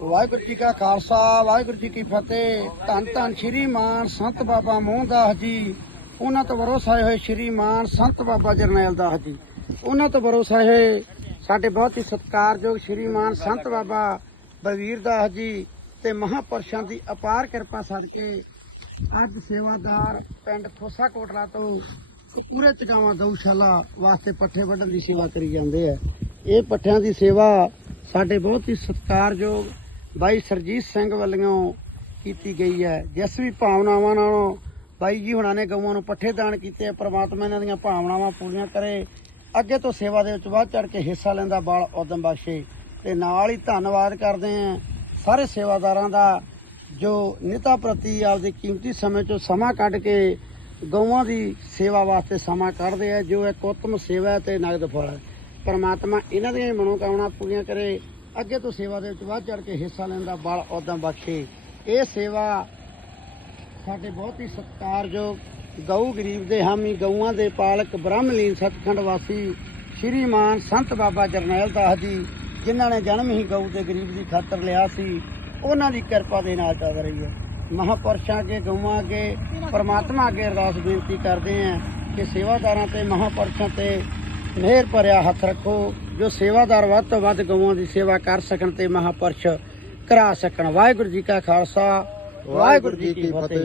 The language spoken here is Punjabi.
ਵਾਹਿਗੁਰੂ ਜੀ ਕਾ ਖਾਲਸਾ, ਵਾਹਿਗੁਰੂ ਜੀ ਕੀ ਫਤਿਹ। ਧੰਨ ਧੰਨ ਸ਼੍ਰੀ ਮਾਨ ਸੰਤ ਬਾਬਾ ਮੋਹਨਦਾਸ ਜੀ। ਉਹਨਾਂ ਤੋਂ ਭਰੋਸਾ ਹੋਏ ਸ਼੍ਰੀ ਮਾਨ ਸੰਤ ਬਾਬਾ ਜਰਨੈਲ ਦਾਸ ਜੀ। ਉਹਨਾਂ ਤੋਂ ਭਰੋਸਾ ਹੋਏ ਸਾਡੇ ਬਹੁਤ ਹੀ ਸਤਿਕਾਰਯੋਗ ਸ਼੍ਰੀ ਮਾਨ ਸੰਤ ਬਾਬਾ ਬਲਵੀਰ ਦਾਸ ਜੀ ਤੇ ਮਹਾਪੁਰਸ਼ਾਂ ਦੀ ਅਪਾਰ ਕਿਰਪਾ ਸਦਕੇ ਅੱਜ ਸੇਵਾਦਾਰ ਪਿੰਡ ਖੋਸਾ ਕੋਟਲਾ ਤੋਂ ਪੂਰੇ ਚਗਾਵਾਂ ਗਊਸ਼ਾਲਾ ਵਾਸਤੇ ਪੱਠੇ ਵੱਢਣ ਦੀ ਸੇਵਾ ਕਰੀ ਜਾਂਦੇ ਆ। ਇਹ ਪੱਠਿਆਂ ਦੀ ਸੇਵਾ ਸਾਡੇ ਬਹੁਤ ਹੀ ਸਤਿਕਾਰਯੋਗ ਬਾਈ ਸਰਜੀਤ ਸਿੰਘ ਵੱਲੋਂ ਕੀਤੀ ਗਈ ਹੈ। ਜਿਸ ਵੀ ਭਾਵਨਾਵਾਂ ਨਾਲ ਬਾਈ ਜੀ ਹੁਣਾਂ ਨੇ ਗਊਆਂ ਨੂੰ ਪੱਠੇ ਦਾਨ ਕੀਤੇ ਪ੍ਰਮਾਤਮਾ ਇਹਨਾਂ ਦੀਆਂ ਭਾਵਨਾਵਾਂ ਪੂਰੀਆਂ ਕਰੇ। ਅੱਗੇ ਤੋਂ ਸੇਵਾ ਦੇ ਵਿੱਚ ਵੱਧ ਚੜ ਕੇ ਹਿੱਸਾ ਲੈਂਦਾ ਬਾਲ ਉਦਮ ਬਖਸ਼ੇ। ਤੇ ਨਾਲ ਹੀ ਧੰਨਵਾਦ ਕਰਦੇ ਆ ਸਾਰੇ ਸੇਵਾਦਾਰਾਂ ਦਾ, ਜੋ ਨਿਤਾ ਪ੍ਰਤੀ ਆਪਦੇ ਕੀਮਤੀ ਸਮੇਂ ਚੋਂ ਸਮਾਂ ਕੱਢ ਕੇ ਗਊਆਂ ਦੀ ਸੇਵਾ ਵਾਸਤੇ ਸਮਾਂ ਕੱਢਦੇ ਆ, ਜੋ ਇੱਕ ਉੱਤਮ ਸੇਵਾ ਹੈ ਤੇ ਨਗਦ ਫਲ ਹੈ। ਪਰਮਾਤਮਾ ਇਹਨਾਂ ਦੀਆਂ ਮਨੋਕਾਮਨਾ ਪੂਰੀਆਂ ਕਰੇ। ਅੱਗੇ ਤੋਂ ਸੇਵਾ ਦੇ ਵਿੱਚ ਵੱਧ ਚੜ ਕੇ ਹਿੱਸਾ ਲੈਣ ਦਾ ਬਲ ਉਦਮ ਬਖਸ਼ੇ। ਇਹ ਸੇਵਾ ਸਾਡੇ ਬਹੁਤ ਹੀ ਸਤਿਕਾਰਯੋਗ ਗਊ ਗਰੀਬ ਦੇ ਹਾਮੀ, ਗਊਆਂ ਦੇ ਪਾਲਕ ਬ੍ਰਹਮਲੀਨ ਸਤਖੰਡ ਵਾਸੀ ਸ਼੍ਰੀ ਮਾਨ ਸੰਤ ਬਾਬਾ ਜਰਨੈਲ ਦਾਸ ਜੀ, ਜਿਨ੍ਹਾਂ ਨੇ ਜਨਮ ਹੀ ਗਊ ਤੇ ਗਰੀਬ ਦੀ ਖਾਤਰ ਲਿਆ ਸੀ, ਉਹਨਾਂ ਦੀ ਕਿਰਪਾ ਦੇ ਨਾਲ ਚੱਲ ਰਹੀ ਹੈ। ਮਹਾਪੁਰਸ਼ਾਂ ਅੱਗੇ, ਗਊਆਂ ਅੱਗੇ, ਪਰਮਾਤਮਾ ਅੱਗੇ ਅਰਦਾਸ ਬੇਨਤੀ ਕਰਦੇ ਆਂ ਕਿ ਸੇਵਾਦਾਰਾਂ ਤੇ, ਮਹਾਪੁਰਸ਼ਾਂ ਤੇ ਮਿਹਰ ਭਰਿਆ ਹੱਥ ਰੱਖੋ, ਜੋ ਸੇਵਾਦਾਰ ਵੱਧ ਤੋਂ ਵੱਧ ਗਊਆਂ ਦੀ ਸੇਵਾ ਕਰ ਸਕਣ ਤੇ ਮਹਾਪੁਰਸ਼ ਕਰਾ ਸਕਣ। ਵਾਹਿਗੁਰੂ ਜੀ ਕਾ ਖਾਲਸਾ, ਵਾਹਿਗੁਰੂ ਜੀ ਕੀ ਫਤਿਹ।